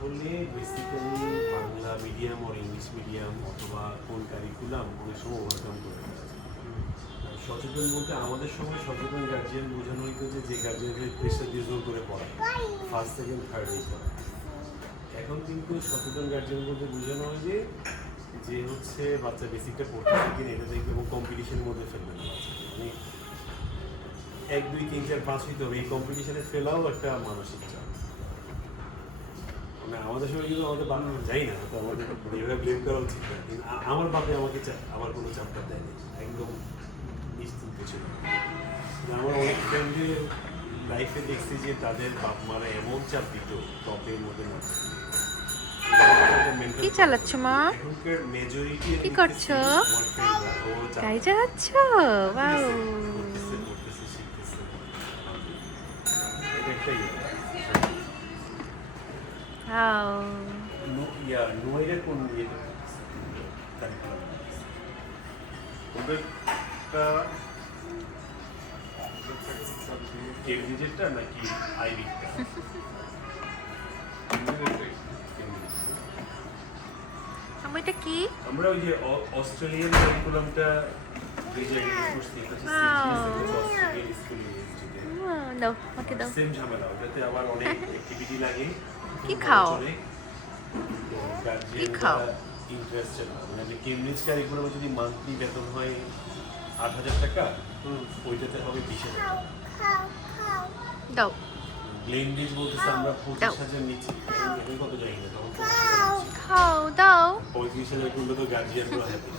তাহলে basically Bangla medium আর English medium অথবা কোন কারিকুলাম অনেক সময় ওভারকাম করে দেয়। আর সচেতন বলতে আমাদের সময় সচেতন গার্জিয়ান বোঝানো হইতো যে গার্জিয়ানদের প্রেশার দিয়ে জোর করে পড়ায় ফার্স্ট সেকেন্ড থার্ড এই পড়া। এখন কিন্তু সচেতন গার্জিয়ান বলতে বোঝানো হয় যে হচ্ছে বাচ্চা বেসিকটা পড়তে থাকে এটা দেখবে এবং কম্পিটিশনের মধ্যে ফেলবে না বাচ্চা। মানে 1 2 3 4 5 হইতে হবে, এই কম্পিটিশনে ফেলাও একটা মানসিক চাপ। মানে আমাদের সময় কিন্তু আমাদের বাবা যাই না, তো আমাদের এভাবে ব্লেম করা উচিত না, কিন্তু আমার বাপে আমাকে আমার কোনো চাপটা দেয়নি, একদম নিশ্চিন্ত ছিল। আমার অনেক ফ্রেন্ডের লাইফে দেখছি যে তাদের বাপ মারা এমন চাপ দিত টপের মধ্যে না। কি চালাচ্ছ মা? এখনকার মেজরিটি কি করছো? গাড়ি চালাচ্ছ? ওয়াও, পড়তেছে শিখতেছে, এটা একটা ওয়াও। নোয়ের কোন ইয়েটা কারিকুলাম ওদেরটা কেমব্রিজেরটা নাকি আইভিটা? এটা কি? আমরা ওই যে অস্ট্রেলিয়ান কারিকুলামটা যে জায়গায় করছি, এটা হচ্ছে অস্ট্রেলিয়ান স্কুল ইউনিভার্সিটি। দাও, আমাকে দাও। সেম ঝামেলা, ওটাতে আবার অনেক অ্যাক্টিভিটি লাগে। কি খাও? কি খাও? ইন্টারেস্টেড না, মানে কেমব্রিজ কারিকুলামে যদি মান্থলি বেতন হয় 8,000 টাকা, ওইটাতে হবে 20,000 টাকা। দাও। ব্লেন্ডিজ বলতেছে আমরা 25,000 নিচ্ছি, এখন কত জায়গা তখন খাও, দাও। 35,000 করলে তো গার্জিয়ানরা হ্যাপি।